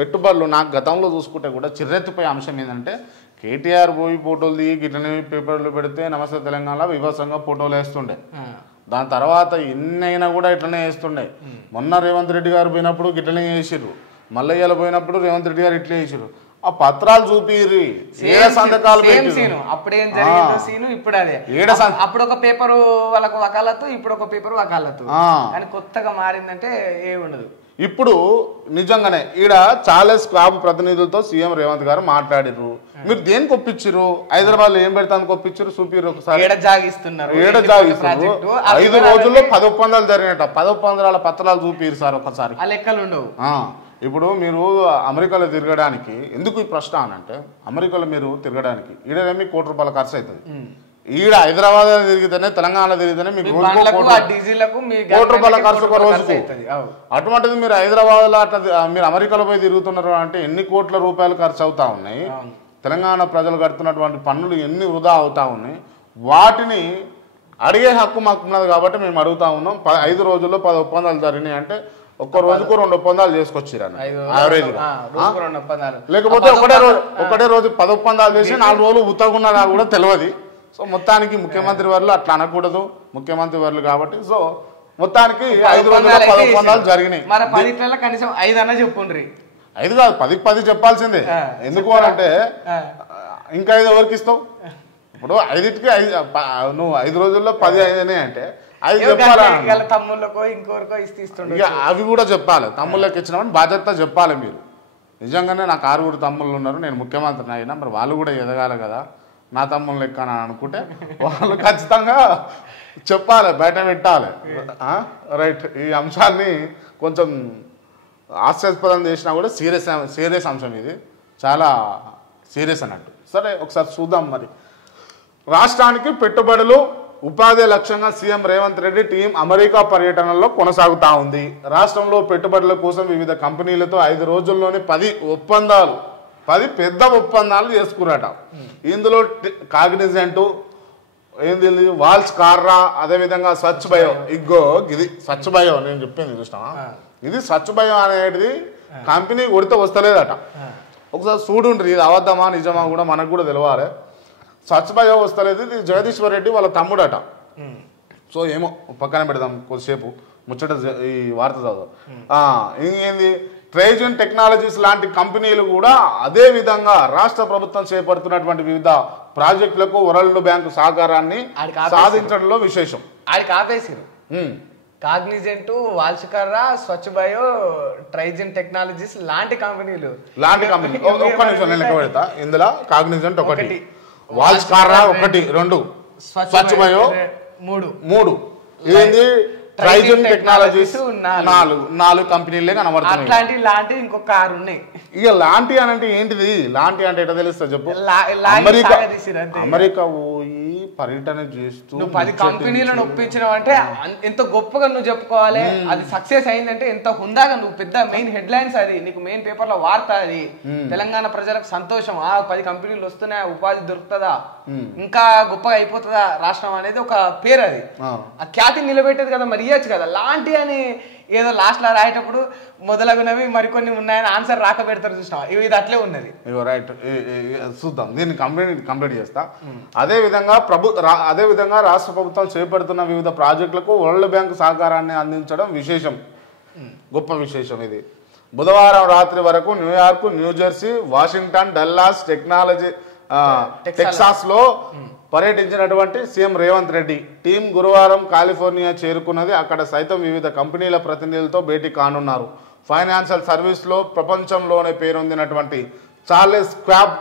పెట్టుబడులు నాకు గతంలో చూసుకుంటే కూడా చిర్రెత్తిపోయే అంశం ఏంటంటే కేటీఆర్ పోయి ఫోటోలు దిగి గిట్లనే పేపర్లు పెడితే నమస్తే తెలంగాణలో విభత్సంగా ఫోటోలు వేస్తుండే దాని తర్వాత ఎన్నైనా కూడా ఇట్లనే వేస్తుండే మొన్న రేవంత్ రెడ్డి గారు పోయినప్పుడు గిట్లనే చేసిర్రు మల్లయ్యలు పోయినప్పుడు రేవంత్ రెడ్డి గారు ఇట్లే చేసిర్రు ఆ పత్రాలు చూపిర్రి ఏడ సంతకాలు అప్పుడేం జరిగిందో సీను ఇప్పుడు అదే అప్పుడు ఒక పేపరు వాళ్ళకు వకాలత్తు ఇప్పుడు ఒక పేపర్ వకాలత్తు కానీ కొత్తగా మారిందంటే ఏ ఉండదు ఇప్పుడు నిజంగానే ఈడ చాలా స్క్వాబ్ ప్రతినిధులతో సీఎం రేవంత్ గారు మాట్లాడిర్రు మీరు దేనికి ఒప్పించారు హైదరాబాద్ లో ఏం పెడతానికి ఒప్పించారు చూపిర్రు ఒకసారి ఏడ జాగిస్తున్నారు 5 రోజుల్లో 10 ఒప్పందాలు జరిగినట్ట 10 ఒప్పందాల పత్రాలు చూపిరు సార్ ఒకసారి ఆ లెక్కలు ఉండవు ఇప్పుడు మీరు అమెరికాలో తిరగడానికి ఎందుకు ఈ ప్రశ్న అని అంటే అమెరికాలో మీరు తిరగడానికి ఈడేమి ₹1 ఖర్చు అవుతుంది ఈడ హైదరాబాద్ తిరిగితేనే తెలంగాణలో తిరిగితేనే మీకు ₹1 ఖర్చు ఒక రోజుకు అటువంటిది మీరు హైదరాబాద్ లో అట్లా మీరు అమెరికాలో పోయి తిరుగుతున్నారు అంటే ఎన్ని కోట్ల రూపాయలు ఖర్చు అవుతా ఉన్నాయి తెలంగాణ ప్రజలు కడుతున్నటువంటి పన్నులు ఎన్ని వృధా అవుతా ఉన్నాయి వాటిని అడిగే హక్కు మాకు ఉన్నది కాబట్టి మేము అడుగుతా ఉన్నాం 5 రోజుల్లో 10 ఒప్పందాలు జరిగినాయి అంటే ఒక్క రోజుకు 2 ఒప్పందాలు చేసుకొచ్చారు యావరేజ్ లేకపోతే ఒకటే రోజు 10 ఒప్పందాలు చేసి 4 రోజులు ఉత్తగున్నారా కూడా తెలియదు సో మొత్తానికి ముఖ్యమంత్రి వర్లు అట్లా అనకూడదు ముఖ్యమంత్రి వర్లు కాబట్టి సో మొత్తానికి 5 రోజుల్లో 10 ఒప్పందాలు జరిగినాయి కనీసం 5 అన్నా చెప్పుండ్రి 5 కాదు 10 చెప్పాల్సిందే ఎందుకు అని అంటే ఇంకా 5 ఎవరికి ఇస్తావు ఇప్పుడు 5కి నువ్వు 5 రోజుల్లో 10 అయినాయి అంటే 5 చెప్పాలి తమ్ముళ్ళకో ఇంకోరికో ఇస్తుండే అవి కూడా చెప్పాలి తమ్ముళ్ళకి ఇచ్చినామని బాధ్యత చెప్పాలి మీరు నిజంగానే నాకు 6 తమ్ముళ్ళు ఉన్నారు నేను ముఖ్యమంత్రిని అయినా మరి వాళ్ళు కూడా ఎదగాలి కదా నా తమ్ముళ్ళు లెక్క అని అనుకుంటే వాళ్ళు ఖచ్చితంగా చెప్పాలి బయట పెట్టాలి రైట్ ఈ అంశాన్ని కొంచెం హాస్యాస్పదం చేసినా కూడా సీరియస్ అంశం ఇది చాలా సీరియస్ అన్నట్టు సరే ఒకసారి చూద్దాం మరి రాష్ట్రానికి పెట్టుబడులు ఉపాధి లక్ష్యంగా CM Revanth Reddy team America పర్యటనలో కొనసాగుతా ఉంది రాష్ట్రంలో పెట్టుబడుల కోసం వివిధ కంపెనీలతో 5 రోజుల్లోనే 10 ఒప్పందాలు 10 పెద్ద ఒప్పందాలు చేసుకున్నారట ఇందులో కాగ్నిజెంట్ ఏంది వాల్స్ కార్రా అదేవిధంగా స్వచ్ఛ బయో ఇగ్గో ఇది స్వచ్ఛ బయో నేను చెప్పింది చూసినా ఇది స్వచ్ఛ బయో అనేది కంపెనీ కొడితే వస్తలేదట ఒకసారి చూడుండ్రి ఇది అవద్దమా నిజమా కూడా మనకు కూడా తెలవాలి స్వచ్ఛ బయో వస్తలేదు ఇది జగదీశ్వర్ రెడ్డి వాళ్ళ తమ్ముడట సో ఏమో పక్కన పెడదాం కొద్దిసేపు ముచ్చట ఈ వార్త చదువు ఇంకేంది ట్రైజన్ టెక్నాలజీస్ లాంటి కంపెనీలు కూడా అదే విధంగా రాష్ట్ర ప్రభుత్వం చేపడుతున్నటువంటి వివిధ ప్రాజెక్టులకు వరల్డ్ బ్యాంకు సహకారాన్ని సాధించడంలో విశేషం కాగ్నిజెంట్ వాల్షికర్రా స్వచ్ఛ బయో ట్రైజన్ టెక్నాలజీస్ లాంటి కంపెనీ ఒక్క నిమిషం నేను లెక్క పెడతా ఇందులో కాగ్నిజెంట్ ఒకటి వాల్షికర్రా 1 2 స్వచ్ఛ బయో 3 ఏంది ట్రైజన్ టెక్నాలజీస్ 4 కంపెనీలే కనబడుతున్నాయి లాంటి ఇంకొక 6 ఉన్నాయి ఇక లాంటి అని అంటే ఏంటిది లాంటి అంటే ఎట్లా తెలుస్తా చెప్పు అమెరికా పోయి పర్యటన చేస్తూ 10 కంపెనీలను ఒప్పించడం అంటే ఎంత గొప్పగా నువ్వు చెప్పుకోవాలి అది సక్సెస్ అయిందంటే ఎంత హుందాగా నువ్వు పెద్ద మెయిన్ హెడ్ లైన్స్ అది నీకు మెయిన్ పేపర్ లో వార్త అది తెలంగాణ ప్రజలకు సంతోషం 10 కంపెనీలు వస్తున్నాయి ఉపాధి దొరుకుతుందా ఇంకా గొప్పగా అయిపోతుందా రాష్ట్రం అనేది ఒక పేరు అది ఆ ఖ్యాతి నిలబెట్టేది కదా మరి ఇయ్యచ్చు కదా లాంటి అని ఏదో లాస్ట్ లో రాయేటప్పుడు మొదలగునవి మరికొన్ని ఉన్నాయని ఆన్సర్ రాక పెడతారు చూసినా ఇది అట్లే ఉన్నది రైట్ చూద్దాం దీన్ని కంప్లీట్ చేస్తా అదే విధంగా రాష్ట్ర ప్రభుత్వం చేపడుతున్న వివిధ ప్రాజెక్టులకు వరల్డ్ బ్యాంక్ సహకారాన్ని అందించడం విశేషం గొప్ప విశేషం ఇది బుధవారం రాత్రి వరకు New York New Jersey Washington Dallas Texas లో పర్యటించినటువంటి సీఎం రేవంత్ రెడ్డి టీం గురువారం కాలిఫోర్నియా చేరుకున్నది అక్కడ సైతం వివిధ కంపెనీల ప్రతినిధులతో భేటీ కానున్నారు ఫైనాన్షియల్ సర్వీస్లో ప్రపంచంలోనే పేరొందినటువంటి చార్లెస్ స్క్వాబ్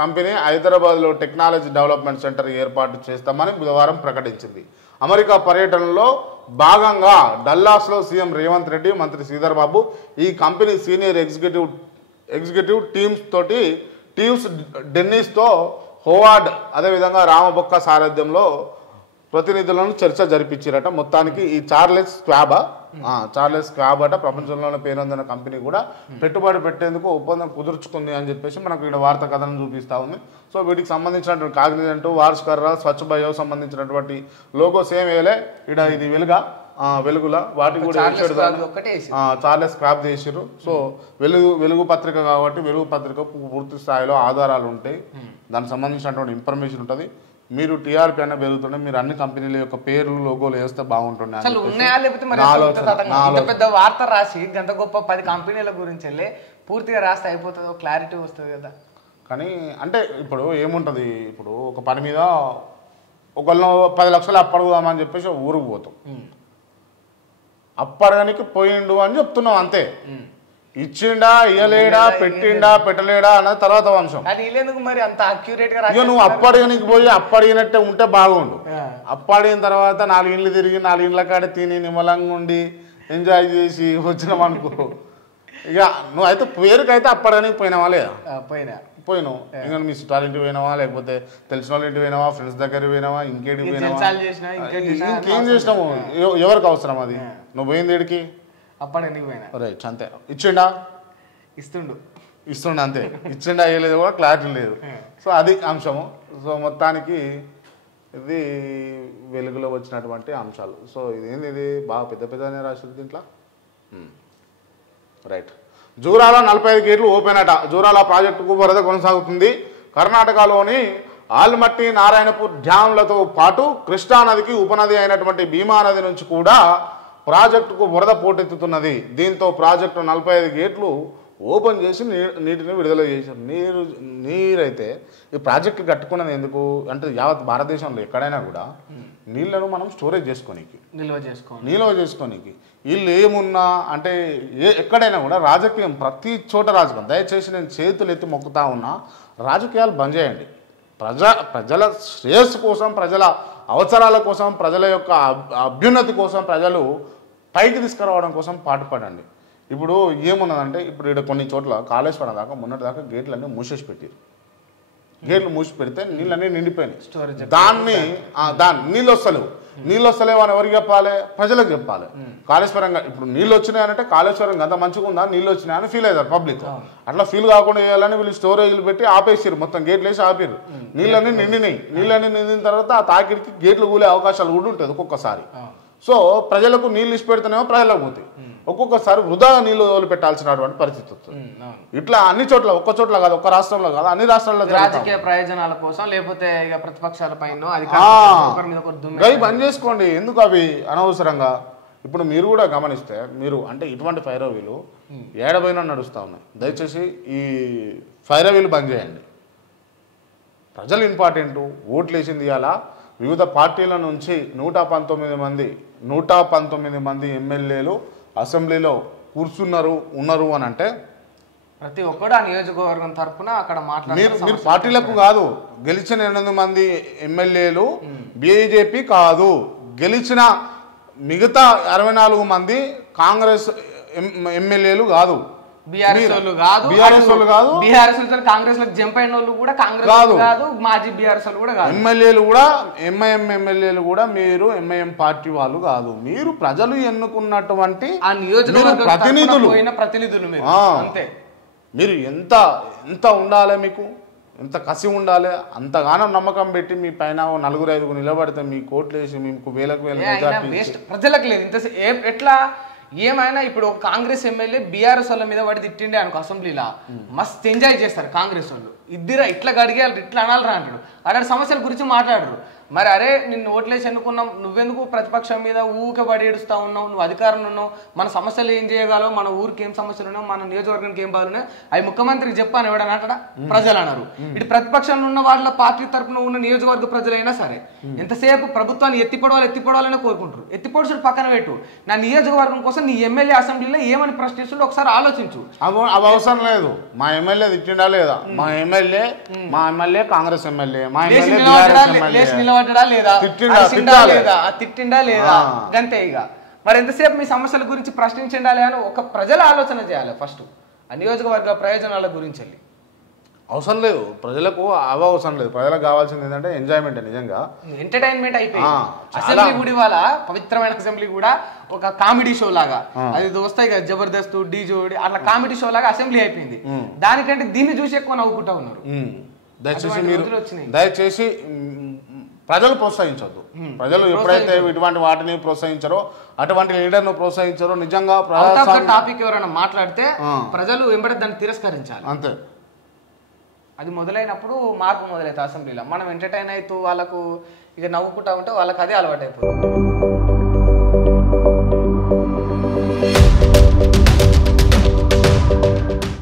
కంపెనీ హైదరాబాద్లో టెక్నాలజీ డెవలప్మెంట్ సెంటర్ ఏర్పాటు చేస్తామని బుధవారం ప్రకటించింది అమెరికా పర్యటనలో భాగంగా డల్లాస్లో సీఎం రేవంత్ రెడ్డి మంత్రి శ్రీధర్ బాబు ఈ కంపెనీ సీనియర్ ఎగ్జిక్యూటివ్ టీమ్స్ డెన్నిస్తో హోవార్డ్ అదేవిధంగా రామబొక్క సారథ్యంలో ప్రతినిధులను చర్చ జరిపించారట మొత్తానికి ఈ చార్లెస్ స్క్వాబ్ అట ప్రపంచంలోనే పేరొందిన కంపెనీ కూడా పెట్టుబడి పెట్టేందుకు ఒప్పందం కుదుర్చుకుంది అని చెప్పేసి మనకు ఇక్కడ వార్తా కథనం చూపిస్తూ ఉంది సో వీటికి సంబంధించినటువంటి కాగ్నిజెంట్ వాల్షికర్రా స్వచ్ఛ బయో సంబంధించినటువంటి లోగో సేమ్ వేలే ఇక్కడ ఇది వెలుగా వెలుగుల వాటికి కూడా చాలా స్క్రాప్ చేసారు. సో వెలుగు పత్రిక కాబట్టి వెలుగు పత్రిక పూర్తి స్థాయిలో ఆధారాలు ఉంటాయి, దానికి సంబంధించినటువంటి ఇన్ఫర్మేషన్ ఉంటుంది. మీరు టీఆర్పీ అన్న పెరుగుతుంటే మీరు అన్ని కంపెనీల యొక్క పేర్లు లోగోలు వేస్తే బాగుంటుంది. పెద్ద వార్త రాసి గంత గొప్ప 10 కంపెనీల గురించి వెళ్ళి పూర్తిగా రాస్తే అయిపోతుందో క్లారిటీ వస్తుంది కదా. కానీ అంటే ఇప్పుడు ఏముంటుంది, ఇప్పుడు ఒక పని మీద ఒకళ్ళు 10 లక్షలు అప్పడుగుదామని చెప్పేసి ఊరికి పోతాం, అప్పడగానికి పోయిండు అని చెప్తున్నాం అంతే. ఇచ్చిండా ఇయ్యలేడా పెట్టిండా పెట్టలేడా అన్నది తర్వాత వంశం. మరి అంత అక్యురేట్ గా ఇక నువ్వు అప్పడిగనికి పోయి అప్పడిగినట్టే ఉంటే బాగుండు. అప్పడిగిన తర్వాత 4 ఇండ్లు తిరిగి 4 ఇండ్ల కాడ తిని నిమ్మలంగా ఉండి ఎంజాయ్ చేసి వచ్చినాం అనుకో, ఇక నువ్వు అయితే పేరుకైతే అప్పడగానికి పోయినావా లేదా? పోయినావు. ఇంకా మీ చుట్టాల ఇంటికి పోయినావా, లేకపోతే తెలిసిన వాళ్ళ ఇంటికి పోయినావా, ఫ్రెండ్స్ దగ్గర పోయినావా, ఇంకేంటి పోయినావా, ఇంకేం చేసినావు, ఎవరికి అవసరం అది? నువ్వు పోయింది ఏడికి? రైట్ అంతే. ఇచ్చిండా ఇస్తుండ అంతే, ఇచ్చిండా అయ్యలేదు కూడా క్లారిటీ లేదు. సో అది అంశము. సో మొత్తానికి ఇది వెలుగులో వచ్చినటువంటి అంశాలు. సో ఇదేంది, ఇది బాగా పెద్ద పెద్దనే రాశారు దీంట్లో. రైట్. జూరాల 45 గేట్లు ఓపెన్ అట. జూరాల ప్రాజెక్టుకు వరద కొనసాగుతుంది. కర్ణాటకలోని ఆల్మట్టి నారాయణపూర్ డ్యాంలతో పాటు కృష్ణానదికి ఉపనది అయినటువంటి భీమా నది నుంచి కూడా ప్రాజెక్టుకు వరద పోటెత్తుతున్నది. దీంతో ప్రాజెక్టు 45 గేట్లు ఓపెన్ చేసి నీటిని విడుదల చేశారు. నీరైతే ఈ ప్రాజెక్టు కట్టుకున్నది ఎందుకు అంటే యావత్ భారతదేశంలో ఎక్కడైనా కూడా నీళ్లను మనం స్టోరేజ్ చేసుకోనికి, నిల్వ చేసుకోనికి. వీళ్ళు ఏమున్నా అంటే ఎక్కడైనా కూడా రాజకీయం, ప్రతి చోట రాజకీయం. దయచేసి నేను చేతులు ఎత్తి మొక్కుతా ఉన్నా, రాజకీయాలు బంద్ చేయండి. ప్రజల శ్రేయస్సు కోసం, ప్రజల అవసరాల కోసం, ప్రజల యొక్క అభ్యున్నతి కోసం, ప్రజలు పైకి తీసుకురావడం కోసం పాటుపడండి. ఇప్పుడు ఏమున్నదంటే ఇప్పుడు ఇక్కడ కొన్ని చోట్ల కాళేశ్వరం దాకా మొన్నటి దాకా గేట్లన్నీ మూసేసి పెట్టారు. గేట్లు మూసి పెడితే నీళ్ళన్నీ నిండిపోయినాయి. దాన్ని నీళ్ళు వస్తలేవు అని ఎవరికి చెప్పాలి? ప్రజలకు చెప్పాలి. కాళేశ్వరం ఇప్పుడు నీళ్ళు వచ్చినాయనంటే కాళేశ్వరం అంత మంచిగా ఉందా, నీళ్ళు వచ్చినాయని ఫీల్ అవుతారు పబ్లిక్. అట్లా ఫీల్ కాకుండా చేయాలని వీళ్ళు స్టోరేజ్లు పెట్టి ఆపేసారు, మొత్తం గేట్లు వేసి ఆపారు. నీళ్ళన్నీ నిండినాయి. నీళ్ళన్నీ నిండిన తర్వాత ఆ తాకిడికి గేట్లు కూలే అవకాశాలు కూడా ఉంటుంది ఒక్కొక్కసారి. సో ప్రజలకు నీళ్ళు ఇచ్చి పెడితేనేమో ప్రజలకు పోతాయి, ఒక్కొక్కసారి వృధా నీళ్లు వదిలిపెట్టాల్సినటువంటి పరిస్థితి వస్తుంది. ఇట్లా అన్ని చోట్ల, ఒక్క చోట్ల కాదు, ఒక్క రాష్ట్రంలో కాదు, అన్ని రాష్ట్రాల్లో రాజకీయ ప్రయోజనాల కోసం లేకపోతే ఇక ప్రతిపక్షాల పైన బంద్ చేసుకోండి. ఎందుకు అవి అనవసరంగా? ఇప్పుడు మీరు కూడా గమనిస్తే మీరు అంటే ఇటువంటి ఫైరవీలు ఏడబైనా నడుస్తూ ఉన్నాయి. దయచేసి ఈ ఫైరవీలు బంద్ చేయండి. ప్రజలు ఇంపార్టెంట్. ఓట్లు వేసింది ఇవాళ వివిధ పార్టీల నుంచి 119 మంది ఎమ్మెల్యేలు అసెంబ్లీలో ఉన్నారు అని అంటే ప్రతి ఒక్కడు ఆ నియోజకవర్గం తరఫున అక్కడ మీరు పార్టీలకు కాదు, గెలిచిన 8 మంది ఎమ్మెల్యేలు బీజేపీ కాదు, గెలిచిన మిగతా 64 మంది కాంగ్రెస్ ఎమ్మెల్యేలు కాదు, కాంగ్రెస్ జంప్ అయిన వాళ్ళు కూడా కాంగ్రెస్ కాదు, మాజీ బీఆర్ఎస్ కూడా కాదు, ఎమ్మెల్యేలు కూడా ఎంఐఎం ఎమ్మెల్యేలు కూడా మీరు ఎంఐఎం పార్టీ వాళ్ళు కాదు. మీరు ప్రజలు ఎన్నుకున్నటువంటి ప్రతినిధులు. అంతే. మీరు ఎంత ఉండాలి, మీకు ఎంత కసి ఉండాలి, అంతగానో నమ్మకం పెట్టి మీ పైన 4-5 నిలబడితే మీ కోట్లు వేసి మీకు వేలకు ప్రజలకు లేదు ఇంత ఎట్లా ఏమైనా. ఇప్పుడు ఒక కాంగ్రెస్ ఎమ్మెల్యే బీఆర్ఎస్ వాళ్ళ మీద వాడి తిట్టిండే అనుకో అసెంబ్లీలో, మస్తు ఎంజాయ్ చేస్తారు కాంగ్రెస్ వాళ్ళు. ఇద్దరు ఇట్లా గడిగేయాలి, ఇట్లా అనాలరా అంటాడు. అలాంటి సమస్యల గురించి మాట్లాడరు. మరి అరే నిన్ను ఓట్లేసి ఎన్నుకున్నాం, నువ్వెందుకు ప్రతిపక్షం మీద ఊకే పడి ఏడుస్తూ ఉన్నావు, నువ్వు అధికారంలో ఉన్నావు, మన సమస్యలు ఏం చేయగలవు, మన ఊరికి ఏం సమస్యలు ఉన్నావు, మన నియోజకవర్గానికి ఏం బాగున్నాయి, అవి ముఖ్యమంత్రికి చెప్పాను ఎవడని అంటాడా? ప్రజలు అన్నారు. ఇటు ప్రతిపక్షంలో ఉన్న వాళ్ళ పార్టీ తరఫున ఉన్న నియోజకవర్గ ప్రజలైనా సరే ఎంతసేపు ప్రభుత్వాన్ని ఎత్తిపడవాలని కోరుకుంటారు. ఎత్తిపడుచుడు పక్కన పెట్టు, నా నియోజకవర్గం కోసం నీ ఎమ్మెల్యే అసెంబ్లీలో ఏమని ప్రశ్నిస్తుండో ఒకసారి ఆలోచించు. అవి అవసరం లేదు. మా ఎమ్మెల్యే తిట్టిండా లేదా? మా ఎమ్మెల్యే కాంగ్రెస్ ఎమ్మెల్యే, మా నిలబడ్డా లేదా, తిట్టిండా లేదా, గంతే. ఇక మరి ఎంతసేపు మీ సమస్యల గురించి ప్రశ్నించండాలి అని ఒక ప్రజల ఆలోచన చేయాలి. ఫస్ట్ ఆ నియోజకవర్గ ప్రయోజనాల గురించి వెళ్ళి అవసరం లేదు. ప్రజలకు అవసరం లేదు. ప్రజలకు కావాల్సింది ఏంటంటే ఎంజాయ్మెంట్, నిజంగా ఎంటర్టైన్మెంట్ అయిపోయింది. అసెంబ్లీ కూడా ఇవాళ పవిత్రమైన అసెంబ్లీ కూడా ఒక కామెడీ షో లాగా, అది వస్తాయి కదా జబర్దస్త్, డీ జోడి, అట్లా కామెడీ షో లాగా అసెంబ్లీ అయిపోయింది. దానికంటే దీన్ని చూసి ఎక్కువ నవ్వుకుంటా ఉన్నారు. దయచేసి ప్రజలు ప్రోత్సహించొద్దు. ప్రజలు ఎప్పుడైతే ఇటువంటి వాటిని ప్రోత్సహించారో, అటువంటి లీడర్ను ప్రోత్సహించారో, నిజంగా టాపిక్ ఎవరైనా మాట్లాడితే ప్రజలు వెంబడి దాన్ని తిరస్కరించాలి. అంతే. అది మొదలైనప్పుడు మార్పు మొదలవుతుంది అసెంబ్లీలో. మనం ఎంటర్టైన్ అవుతూ వాళ్ళకు ఇక నవ్వుకుంటా ఉంటే వాళ్ళకి అదే అలవాటు అయిపోతుంది.